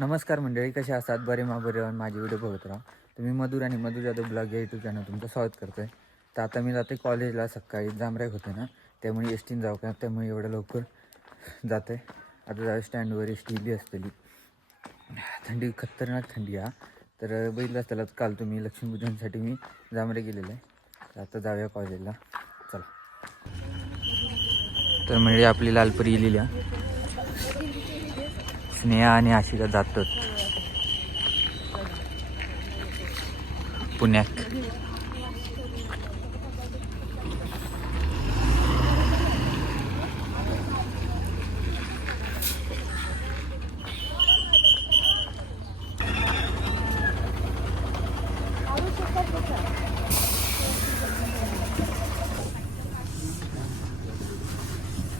नमस्कार मंडळी, कसे असतात? बरे माझे व्हिडिओ बघत राहा. तुम्ही मधुर आणि मधुर जाधव ब्लॉग या यूट्यूब चॅनल तुमचं स्वागत करतो आहे. तर आता मी जाते कॉलेजला. सकाळी जामरेक होते ना, त्यामुळे एस टीने जाऊ का, त्यामुळे एवढं लवकर जाते. आता जाऊ स्टँडवर एस टी इली असलेली. थंडी खतरनाक थंडी हा. तर बघितलं असताना काल तुम्ही लक्ष्मीपूजनसाठी मी जामरे गेलेलं आहे. तर आता जाऊया कॉलेजला, चला. तर म्हणजे आपली लालपरी इलेल्या स्नेहा आणि आशिका जातात पुण्यात.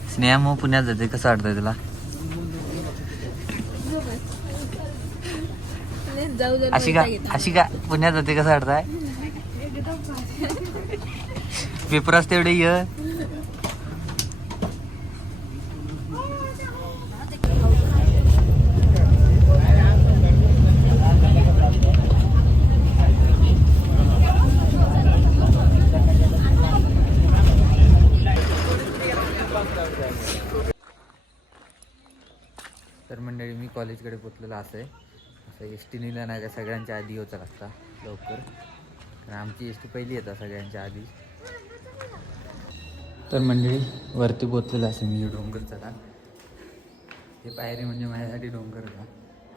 स्नेहा मग पुण्यात जाते, कसं वाटतंय तुला? आशिका पुण्यात जाते, कसं वाटतंय? पेपरच तेवढे ये. तर मंडळी मी कॉलेजकडे पोचलेलं असं एस टी निला नाही का सगळ्यांच्या आधी होता लागता लवकर, कारण आमची एस टी पहिली येतात सगळ्यांच्या आधी. तर मंडळी वरती पोचलेलं असं मी डोंगर चढा. हे पायरी म्हणजे माझ्यासाठी डोंगर का,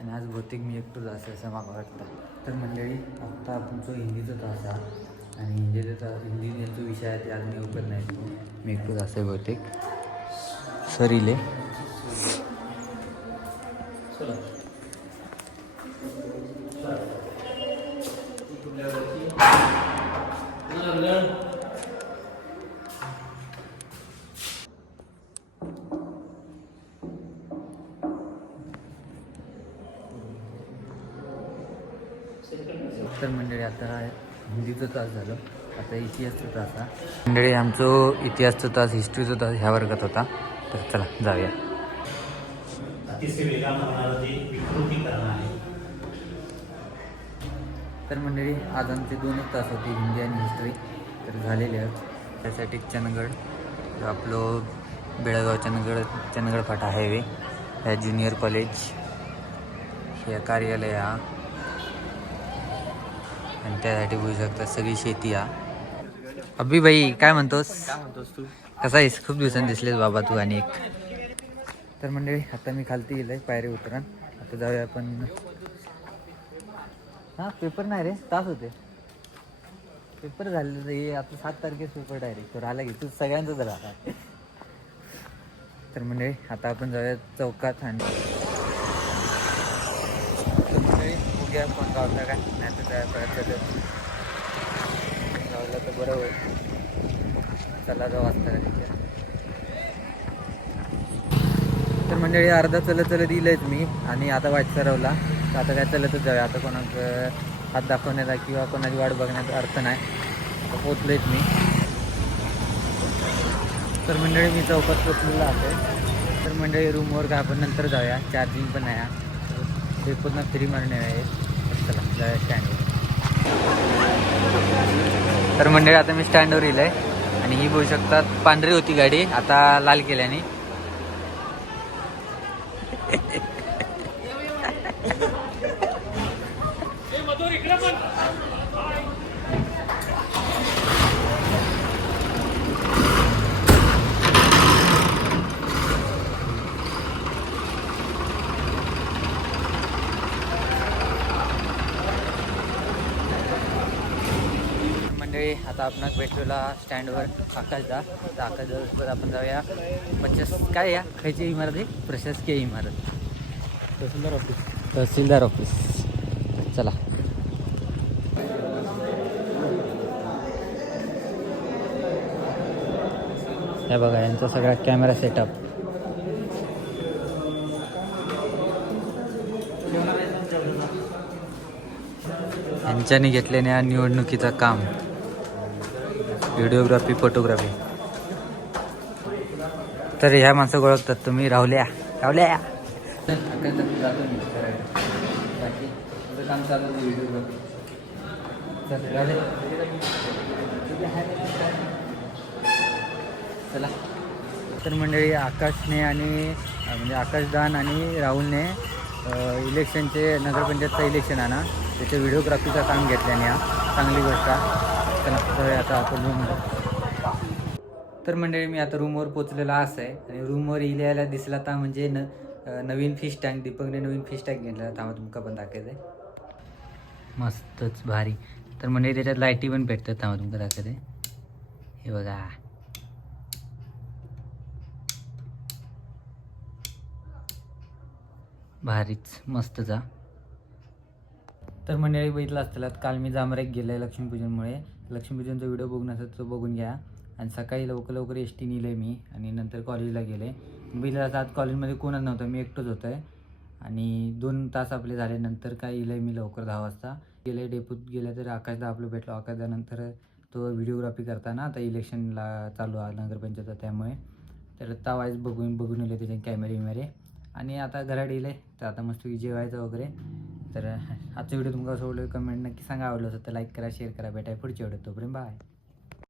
आणि आज बहुतेक मी एकटोच असं मला वाटतं. तर मंडळी आत्ता आपण तो हिंदीचा तास आहे, आणि हिंदी जो विषय आहे ते आज मी ओपन नाही, मी एकटोच असं बहुतेक सर इले. तर मंडळी आता हिंदीचं तास झालं, आता इतिहासचं तास आहे. मंडळी आमचं इतिहासचं तास, हिस्ट्रीचा तास ह्या वर्गात होता. तर चला जाऊया. तर मंडळी आज आमचे 2च तास होते, हिंदी आणि हिस्ट्री, तर झालेले आहेत. त्यासाठी चंदगड आपलं बेळगाव चंदगड फाटा हायवे, ह्या ज्युनियर कॉलेज, ह्या कार्यालय हा, आणि त्यासाठी बघू शकता सगळी शेती हा. अभि भाई काय म्हणतोस? तू कसा आहेस? खूप दिवसांनी दिसलेस बाबा तू. आणि एक तर मंडळी आता मी खालती गेलोय पायरी उतरण. आता जाऊया आपण. हां पेपर नाही रे, तास होते. पेपर झाले हे आता 7 तारखेस पेपर डायरेक्ट तर आला की तू सगळ्यांचाच राहा. तर मंडळी आता आपण जाऊया चौकात. आणि मंडळी बघूया कोण गावला काय, नाही तर काय परत गावला तर बरं होईल. चला जाऊ वाजता तिथे. तर मंडळी अर्धा चलत येईलच मी, आणि आता वाट सरवला तर आता काय चलतच जाऊया. आता कोणाचं हात दाखवण्याचा किंवा कोणाची वाट बघण्याचा अर्थ नाही. आता पोचलेच मी. तर मंडळी मी चौकात पोचलेला आहे. तर मंडळी रूमवर का आपण नंतर जाऊया, चार्जिंग पण आहे, ते पूर्ण फ्री मारणे आहे. चला जाऊया स्टँडवर. तर मंडळी आता मी स्टँडवर येईल आहे, आणि ही बघू शकतात पांढरी होती गाडी, आता लाल केल्याने. आता आपण भेटलेला स्टँडवर आकाशदा. तर आकाशदा आपण जाऊया काय या खायची इमारत आहे, प्रशासकीय इमारत, तहसीलदार ऑफिस. चला. हे बघा यांचा सगळा कॅमेरा सेटअप. यांच्यानी घेतल्याने निवडणुकीचं काम, व्हिडिओग्राफी, फोटोग्राफी. तर ह्या माणसं ओळखतात तुम्ही, राहुल्या. तर जातो मी करायला. बाकी तुझं काम चालू आहे व्हिडिओ चला. तर मंडळी आकाशने आणि म्हणजे आकाशदान आणि राहुलने इलेक्शनचे नगरपंचायतचं इलेक्शन आहे ना त्याच्या व्हिडिओग्राफीचं काम घेतल्याने चांगली गोष्ट आहे. चला तर आता आपण रूमवर. तर मंडळी मी आता रूमवर पोचलेला असं आहे आणि रूमवर इल्याला दिसला तर म्हणजे नवीन फिश टँक दीपकने नवीन फिश टँक घेतला थांबा तुमका पण दाखवायचं आहे. मस्तच भारी. तर म्हणजे त्याच्यात लाईटी पण भेटतात थांबा तुमका दाखवते. हे बघा भारीच मस्तचा. तर मंडळी बघितलं असतात काल मी जांभरेक गेले लक्ष्मीपूजनमुळे. लक्ष्मीपूजनचा व्हिडिओ बघून असेल तो बघून घ्या. आणि सकाळी लवकर एस टी नेलं मी आणि नंतर कॉलेजला गेले. बघितलं आज कॉलेजमध्ये कोणच नव्हतं, मी एकटंच होतं आहे. आणि 2 तास आपले झाले. नंतर काय इलं मी लवकर 10 वाजता गेले डेपोत गेले. तर आकाशदा आपलं भेटलो. आकाशदानंतर तो व्हिडिओग्राफी करताना आता इलेक्शनला चालू आहे नगरपंचायतचा त्यामुळे. तर तावाईज बघून येले त्याचे कॅमेरे आणि आता घरात येईल. तर आता मस्त जेवायचं वगैरे. तर आजचा व्हिडिओ तुम्हाला आवडला कमेंट नक्की सांगा. आवडलं असेल तर लाईक करा, शेअर करा. भेटाय पुढच्या व्हिडिओ. तोपर्यंत बाय.